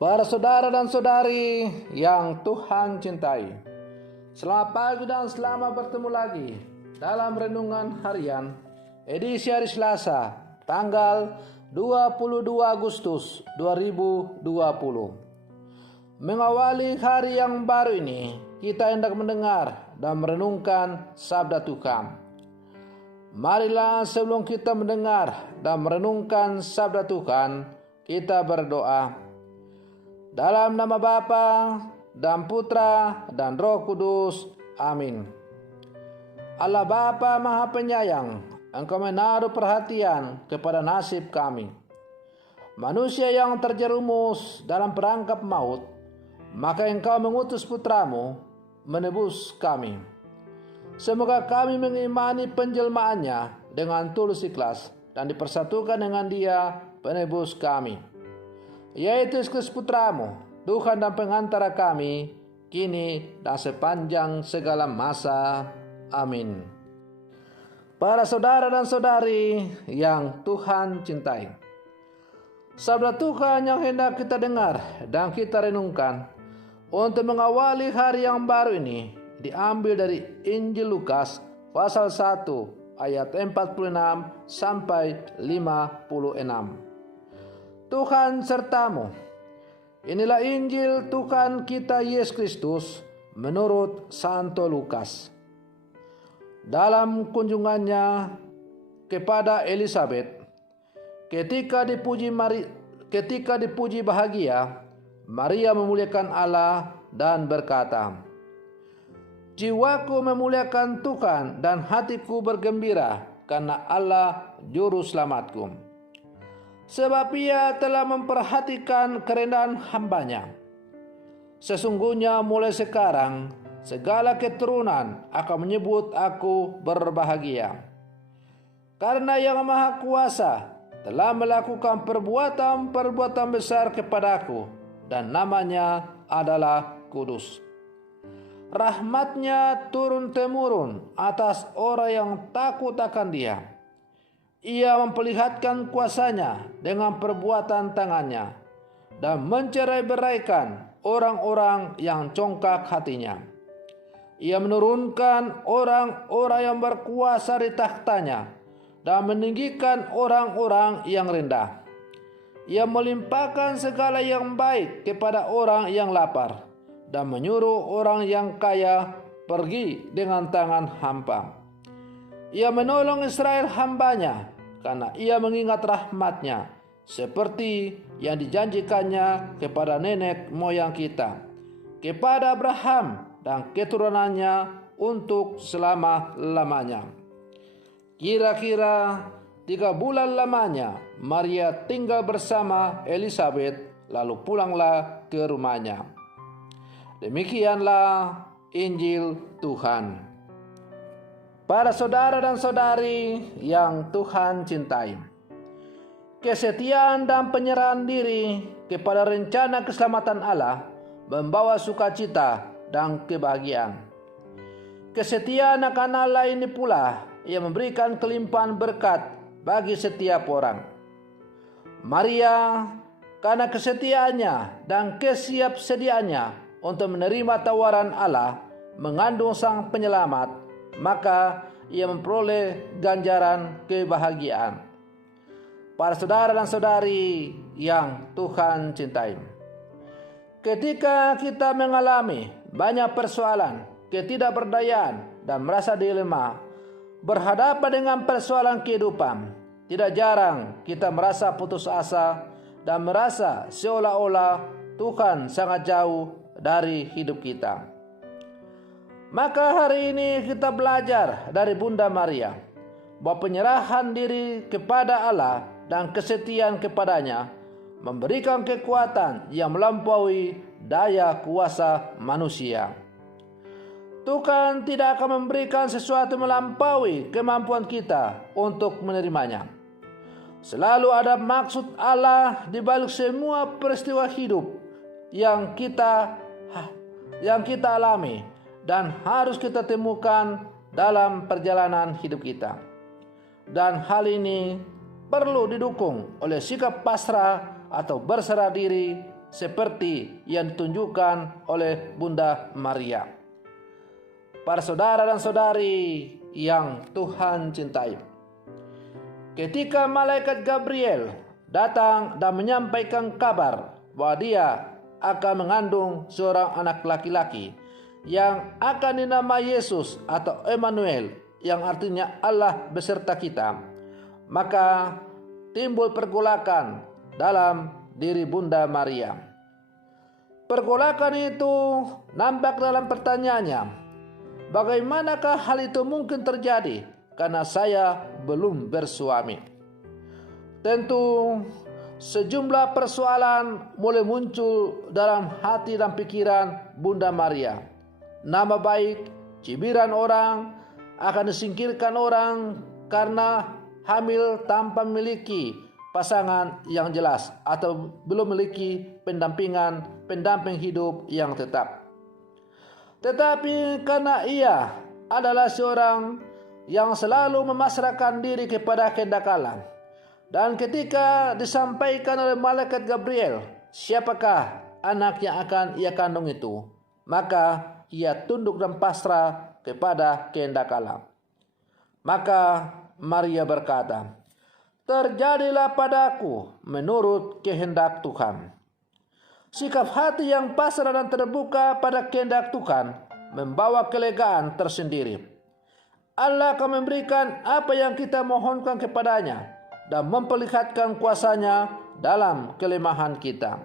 Para saudara dan saudari yang Tuhan cintai, selamat pagi dan selamat bertemu lagi dalam Renungan Harian edisi hari Selasa tanggal 22 Agustus 2020. Mengawali hari yang baru ini, kita hendak mendengar dan merenungkan sabda Tuhan. Marilah sebelum kita mendengar dan merenungkan sabda Tuhan, kita berdoa. Dalam nama Bapa dan Putra dan Roh Kudus. Amin. Allah Bapa Maha Penyayang, Engkau menaruh perhatian kepada nasib kami, manusia yang terjerumus dalam perangkap maut, maka Engkau mengutus Putramu menebus kami. Semoga kami mengimani penjelmaannya dengan tulus ikhlas dan dipersatukan dengan Dia penebus kami, yaitu Yesus Putramu, Tuhan dan pengantara kami, kini dan sepanjang segala masa. Amin. Para saudara dan saudari yang Tuhan cintai, sabda Tuhan yang hendak kita dengar dan kita renungkan untuk mengawali hari yang baru ini diambil dari Injil Lukas pasal 1 ayat 46 sampai 56. Tuhan sertamu. Inilah Injil Tuhan kita Yesus Kristus menurut Santo Lukas. Dalam kunjungannya kepada Elisabet, ketika dipuji bahagia, Maria memuliakan Allah dan berkata, "Jiwaku memuliakan Tuhan dan hatiku bergembira karena Allah juru selamatku. Sebab Ia telah memperhatikan kerendahan hamba-Nya. Sesungguhnya mulai sekarang segala keturunan akan menyebut aku berbahagia. Karena Yang Maha Kuasa telah melakukan perbuatan-perbuatan besar kepadaku, dan namanya adalah kudus. Rahmat-Nya turun-temurun atas orang yang takut akan Dia. Ia memperlihatkan kuasa-Nya dengan perbuatan tangan-Nya dan mencerai-beraikan orang-orang yang congkak hatinya. Ia menurunkan orang-orang yang berkuasa di takhta-Nya dan meninggikan orang-orang yang rendah. Ia melimpahkan segala yang baik kepada orang yang lapar dan menyuruh orang yang kaya pergi dengan tangan hampa. Ia menolong Israel hamba-Nya karena Ia mengingat rahmat-Nya seperti yang dijanjikannya kepada nenek moyang kita, kepada Abraham dan keturunannya untuk selama-lamanya." Kira-kira 3 bulan lamanya Maria tinggal bersama Elisabet, lalu pulanglah ke rumahnya. Demikianlah Injil Tuhan. Para saudara dan saudari yang Tuhan cintai, kesetiaan dan penyerahan diri kepada rencana keselamatan Allah membawa sukacita dan kebahagiaan. Kesetiaan akan Allah ini pula yang memberikan kelimpahan berkat bagi setiap orang. Maria, karena kesetiaannya dan kesiapsediaannya untuk menerima tawaran Allah mengandung Sang Penyelamat, maka ia memperoleh ganjaran kebahagiaan. Para saudara dan saudari yang Tuhan cintai, ketika kita mengalami banyak persoalan, ketidakberdayaan dan merasa dilema, berhadapan dengan persoalan kehidupan, tidak jarang kita merasa putus asa dan merasa seolah-olah Tuhan sangat jauh dari hidup kita. Maka hari ini kita belajar dari Bunda Maria bahwa penyerahan diri kepada Allah dan kesetiaan kepadanya memberikan kekuatan yang melampaui daya kuasa manusia. Tuhan tidak akan memberikan sesuatu melampaui kemampuan kita untuk menerimanya. Selalu ada maksud Allah di balik semua peristiwa hidup yang kita alami dan harus kita temukan dalam perjalanan hidup kita. Dan hal ini perlu didukung oleh sikap pasrah atau berserah diri seperti yang ditunjukkan oleh Bunda Maria. Para saudara dan saudari yang Tuhan cintai, ketika malaikat Gabriel datang dan menyampaikan kabar bahwa dia akan mengandung seorang anak laki-laki yang akan dinamai Yesus atau Emmanuel, yang artinya Allah beserta kita, maka timbul pergolakan dalam diri Bunda Maria. Pergolakan itu nampak dalam pertanyaannya, bagaimanakah hal itu mungkin terjadi karena saya belum bersuami? Tentu sejumlah persoalan mulai muncul dalam hati dan pikiran Bunda Maria. Nama baik, cibiran orang, akan disingkirkan orang karena hamil tanpa memiliki pasangan yang jelas atau belum memiliki pendamping hidup yang tetap. Tetapi karena ia adalah seorang yang selalu memasrahkan diri kepada kehendak Allah, dan ketika disampaikan oleh malaikat Gabriel siapakah anak yang akan ia kandung itu, maka ia tunduk dan pasrah kepada kehendak Allah. Maka Maria berkata, "Terjadilah padaku menurut kehendak Tuhan." Sikap hati yang pasrah dan terbuka pada kehendak Tuhan membawa kelegaan tersendiri. Allah akan memberikan apa yang kita mohonkan kepadanya dan memperlihatkan kuasa-Nya dalam kelemahan kita.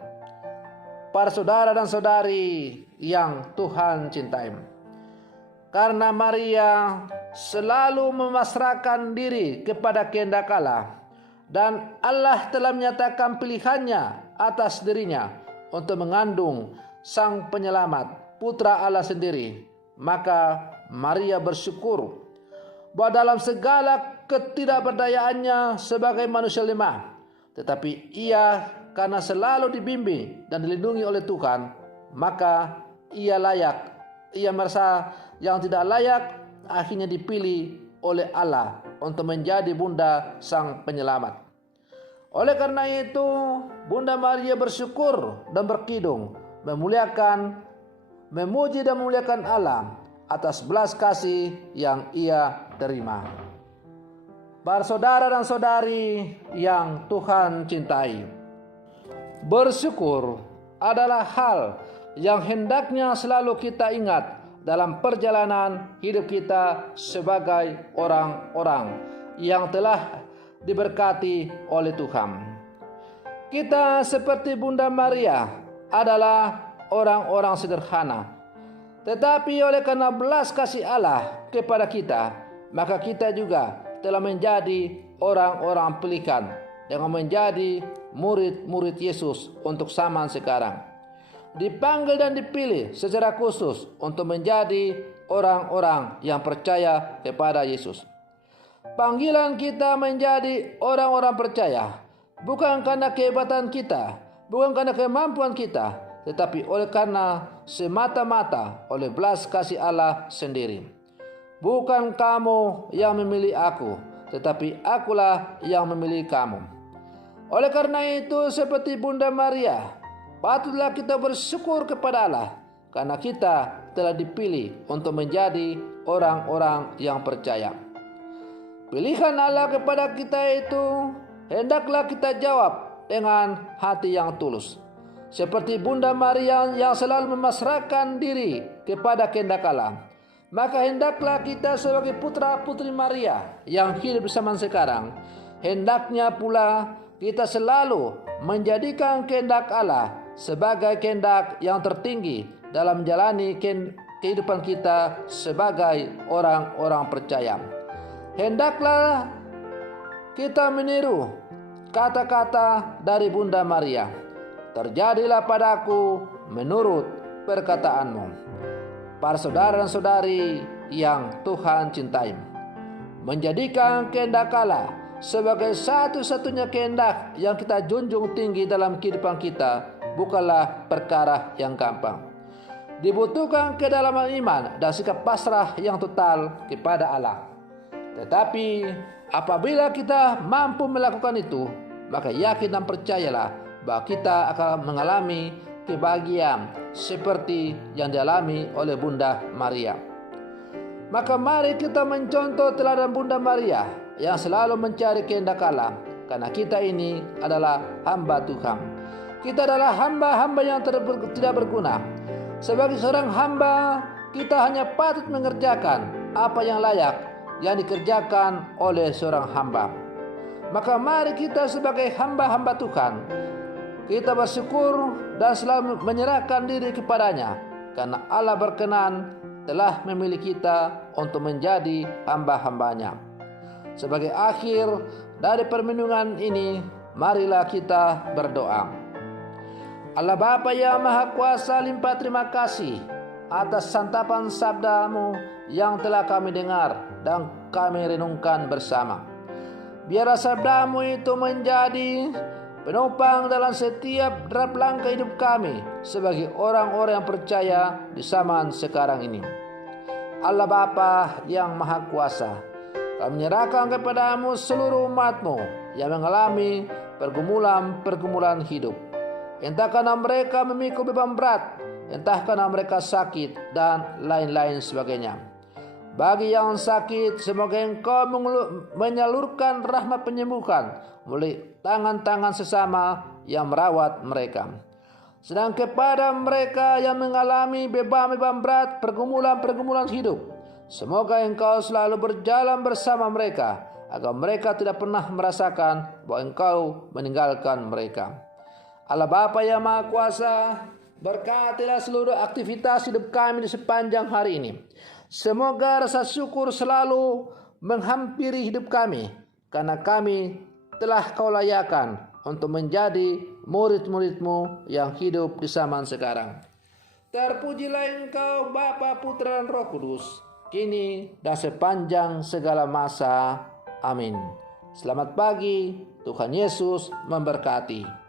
Para saudara dan saudari yang Tuhan cintai, karena Maria selalu memasrahkan diri kepada kehendak Allah, dan Allah telah menyatakan pilihannya atas dirinya untuk mengandung Sang Penyelamat, Putra Allah sendiri, maka Maria bersyukur bahwa dalam segala ketidakberdayaannya sebagai manusia lemah, tetapi ia karena selalu dibimbing dan dilindungi oleh Tuhan, maka ia merasa yang tidak layak, akhirnya dipilih oleh Allah untuk menjadi Bunda Sang Penyelamat. Oleh karena itu, Bunda Maria bersyukur dan berkidung, memuji dan memuliakan Allah atas belas kasih yang ia terima. Para saudara dan saudari yang Tuhan cintai, bersyukur adalah hal yang hendaknya selalu kita ingat dalam perjalanan hidup kita sebagai orang-orang yang telah diberkati oleh Tuhan. Kita seperti Bunda Maria adalah orang-orang sederhana, tetapi oleh karena belas kasih Allah kepada kita, maka kita juga telah menjadi orang-orang pilihan dengan menjadi murid-murid Yesus untuk zaman sekarang. Dipanggil dan dipilih secara khusus untuk menjadi orang-orang yang percaya kepada Yesus. Panggilan kita menjadi orang-orang percaya bukan karena kehebatan kita, bukan karena kemampuan kita, tetapi oleh karena semata-mata oleh belas kasih Allah sendiri. Bukan kamu yang memilih aku, tetapi akulah yang memilih kamu. Oleh karena itu, seperti Bunda Maria, patutlah kita bersyukur kepada Allah karena kita telah dipilih untuk menjadi orang-orang yang percaya. Pilihan Allah kepada kita itu hendaklah kita jawab dengan hati yang tulus. Seperti Bunda Maria yang selalu memasrahkan diri kepada kehendak Allah, maka hendaklah kita sebagai putra-putri Maria yang hidup zaman sekarang, hendaknya pula kita selalu menjadikan kehendak Allah sebagai kehendak yang tertinggi dalam menjalani kehidupan kita sebagai orang-orang percaya. Hendaklah kita meniru kata-kata dari Bunda Maria, "Terjadilah padaku menurut perkataanmu." Para saudara dan saudari yang Tuhan cintai, menjadikan kehendak Allah sebagai satu-satunya kehendak yang kita junjung tinggi dalam kehidupan kita bukanlah perkara yang gampang. Dibutuhkan kedalaman iman dan sikap pasrah yang total kepada Allah. Tetapi apabila kita mampu melakukan itu, maka yakin dan percayalah bahwa kita akan mengalami kebahagiaan seperti yang dialami oleh Bunda Maria. Maka mari kita mencontoh teladan Bunda Maria yang selalu mencari kehendak Allah, karena kita ini adalah hamba Tuhan. Kita adalah hamba-hamba yang tidak berguna. Sebagai seorang hamba, kita hanya patut mengerjakan apa yang layak yang dikerjakan oleh seorang hamba. Maka mari kita sebagai hamba-hamba Tuhan, kita bersyukur dan selalu menyerahkan diri kepadanya, karena Allah berkenan telah memilih kita untuk menjadi hamba-hambanya. Sebagai akhir dari permenungan ini, marilah kita berdoa. Allah Bapa yang Maha Kuasa, limpah terima kasih atas santapan sabda-Mu yang telah kami dengar dan kami renungkan bersama. Biarlah sabda-Mu itu menjadi penopang dalam setiap derap langkah hidup kami sebagai orang-orang yang percaya di zaman sekarang ini. Allah Bapa yang Maha Kuasa, kami menyerahkan kepada-Mu seluruh umat-Mu yang mengalami pergumulan-pergumulan hidup. Entah karena mereka memikul beban berat, entah karena mereka sakit, dan lain-lain sebagainya. Bagi yang sakit, semoga Engkau menyalurkan rahmat penyembuhan melalui tangan-tangan sesama yang merawat mereka. Sedang kepada mereka yang mengalami beban-beban berat, pergumulan-pergumulan hidup, semoga Engkau selalu berjalan bersama mereka, agar mereka tidak pernah merasakan bahwa Engkau meninggalkan mereka. Allah Bapa yang Maha Kuasa, berkatilah seluruh aktivitas hidup kami di sepanjang hari ini. Semoga rasa syukur selalu menghampiri hidup kami, karena kami telah Kau layakan untuk menjadi murid-murid-Mu yang hidup di zaman sekarang. Terpujilah Engkau Bapa, Putra, dan Roh Kudus, kini dan sepanjang segala masa. Amin. Selamat pagi, Tuhan Yesus memberkati.